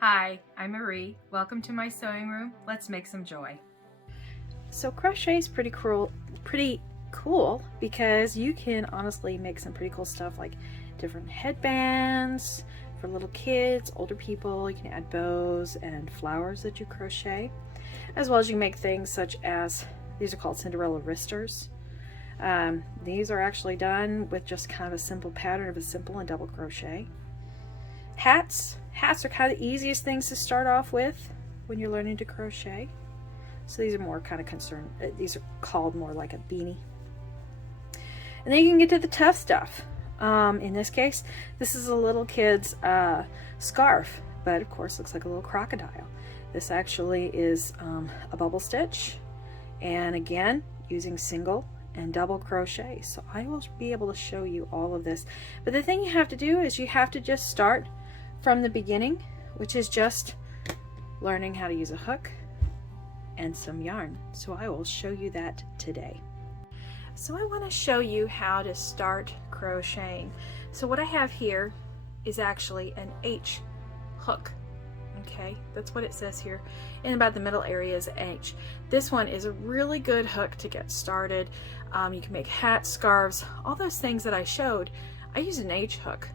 Hi, I'm Marie. Welcome to my sewing room. Let's make some joy. So crochet is pretty cool because you can honestly make some pretty cool stuff like different headbands for little kids, older people. You can add bows and flowers that you crochet, as well as you can make things such as, these are called Cinderella wristers. These are actually done with just kind of a simple pattern of a simple and double crochet. Hats are kind of the easiest things to start off with when you're learning to crochet. So these are more kind of these are called more like a beanie. And then you can get to the tough stuff. In this case, this is a little kid's scarf, but of course looks like a little crocodile. This actually is a bubble stitch, and again, using single and double crochet. So I will be able to show you all of this. But the thing you have to do is you have to just start from the beginning, which is just learning how to use a hook and some yarn. So I will show you that today. So I want to show you how to start crocheting. So what I have here is actually an H hook. Okay, that's what it says here. And about the middle area is H. This one is a really good hook to get started. You can make hats, scarves, all those things that I showed. I use an H hook.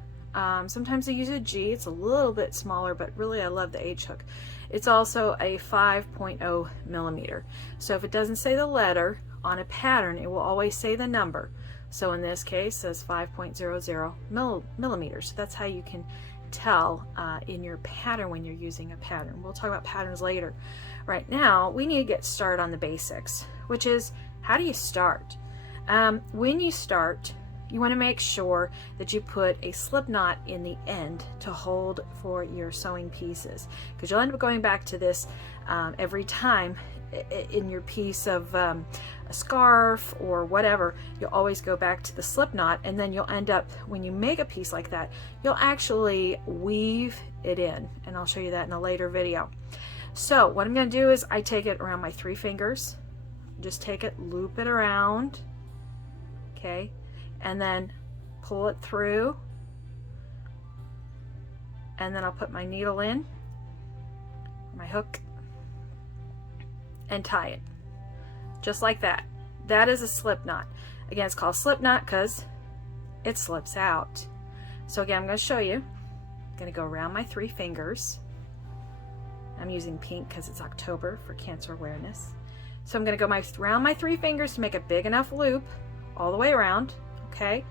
Sometimes I use a G. It's a little bit smaller, but really I love the H hook. It's also a 5.0 millimeter. So if it doesn't say the letter on a pattern, it will always say the number. So in this case, it says 5.00 millimeters. So that's how you can tell in your pattern when you're using a pattern. We'll talk about patterns later. Right now, we need to get started on the basics, which is, how do you start? When you start, you want to make sure that you put a slip knot in the end to hold for your sewing pieces, because you'll end up going back to this every time in your piece of a scarf or whatever. You'll always go back to the slip knot, and then you'll end up, when you make a piece like that, you'll actually weave it in, and I'll show you that in a later video. So what I'm going to do is I take it around my 3 fingers, just take it, loop it around, okay, and then pull it through, and then I'll put my needle in, my hook, and tie it just like that. That is a slip knot. Again, it's called slip knot because it slips out. So again, I'm going to show you. I'm going to go around my 3 fingers. I'm using pink because it's October for Cancer Awareness. So I'm going to go around my 3 fingers to make a big enough loop all the way around. Okay,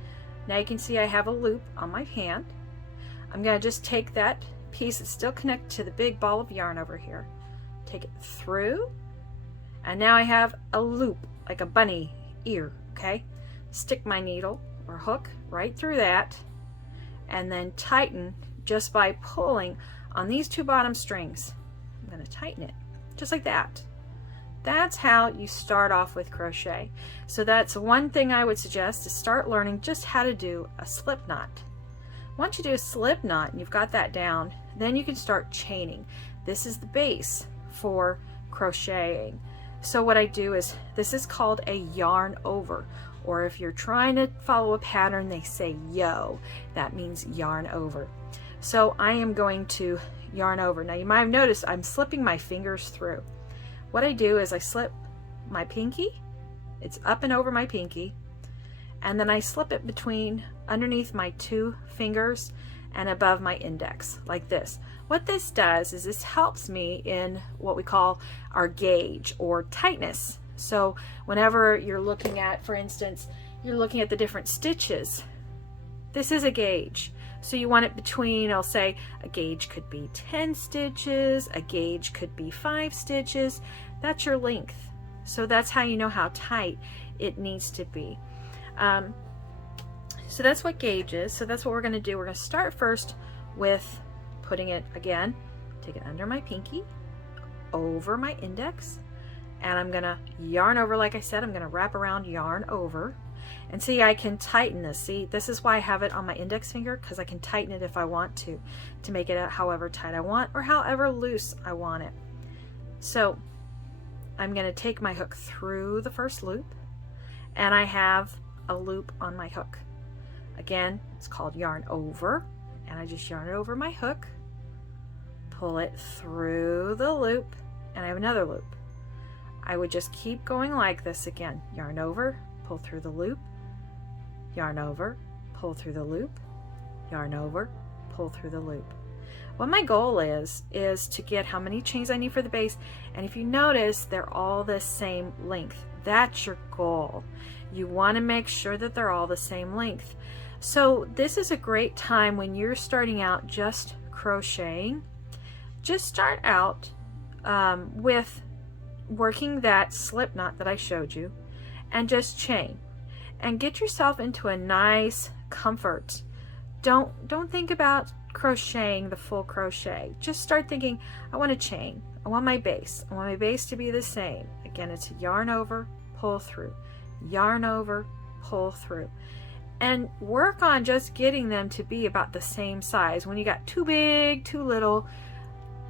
now you can see I have a loop on my hand. I'm going to just take that piece that's still connected to the big ball of yarn over here, take it through, and now I have a loop like a bunny ear. Okay, stick my needle or hook right through that, and then tighten just by pulling on these 2 bottom strings. I'm going to tighten it just like that. That's how you start off with crochet. So that's one thing I would suggest, to start learning just how to do a slip knot. Once you do a slip knot and you've got that down, then you can start chaining. This is the base for crocheting. So what I do is, this is called a yarn over, or if you're trying to follow a pattern, they say yo. That means yarn over. So I am going to yarn over. Now you might have noticed I'm slipping my fingers through. What I do is I slip my pinky, it's up and over my pinky, and then I slip it between underneath my 2 fingers and above my index, like this. What this does is this helps me in what we call our gauge or tightness. So whenever you're looking at, for instance, you're looking at the different stitches, this is a gauge. So you want it between, I'll say a gauge could be 10 stitches, a gauge could be 5 stitches. That's your length. So that's how you know how tight it needs to be. So that's what gauge is. So that's what we're going to do. We're going to start first with putting it, again, take it under my pinky, over my index, and I'm going to yarn over. Like I said, I'm going to wrap around, yarn over. And see, I can tighten this. See, this is why I have it on my index finger, because I can tighten it if I want to make it however tight I want or however loose I want it. So I'm going to take my hook through the first loop, and I have a loop on my hook. Again, it's called yarn over, and I just yarn it over my hook, pull it through the loop, and I have another loop. I would just keep going like this again. Yarn over, pull through the loop, yarn over, pull through the loop, yarn over, pull through the loop. What my goal is to get how many chains I need for the base, and if you notice, they're all the same length. That's your goal. You want to make sure that they're all the same length. So this is a great time when you're starting out just crocheting. Just start out with working that slip knot that I showed you, and just chain and get yourself into a nice comfort. Don't think about crocheting the full crochet. Just start thinking, I want to chain. I want my base. I want my base to be the same. Again, it's yarn over, pull through, yarn over, pull through, and work on just getting them to be about the same size. When you got too big, too little,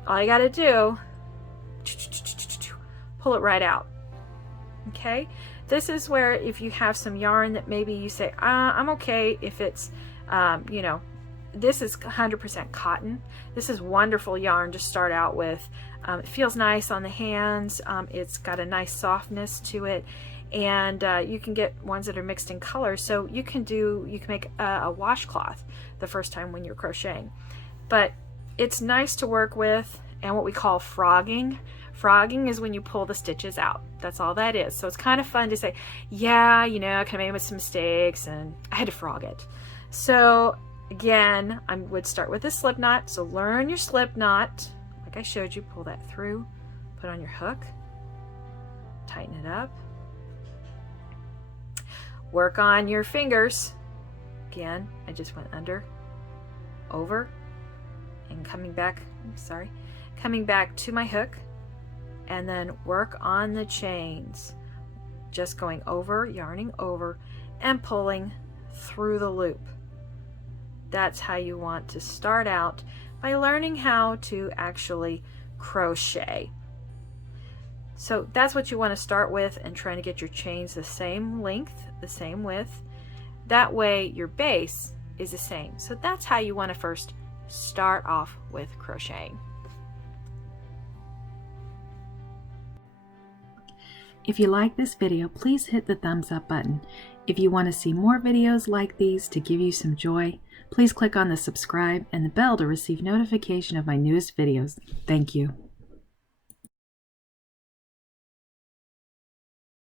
all you got to do, pull it right out. Okay, this is where if you have some yarn that maybe you say, I'm okay if it's you know, this is 100% cotton. This is wonderful yarn to start out with. It feels nice on the hands. It's got a nice softness to it, and you can get ones that are mixed in color. So you can make a washcloth the first time when you're crocheting. But it's nice to work with, and what we call frogging. Frogging is when you pull the stitches out. That's all that is. So it's kind of fun to say, yeah, you know, I kind of made some mistakes and I had to frog it. So again, I would start with a slip knot. So learn your slip knot. Like I showed you, pull that through, put on your hook, tighten it up. Work on your fingers. Again, I just went under, over, and coming back to my hook, and then work on the chains. Just going over, yarning over, and pulling through the loop. That's how you want to start out by learning how to actually crochet. So that's what you want to start with, and trying to get your chains the same length, the same width. That way your base is the same. So that's how you want to first start off with crocheting. If you like this video, please hit the thumbs up button. If you want to see more videos like these to give you some joy, please click on the subscribe and the bell to receive notification of my newest videos. Thank you.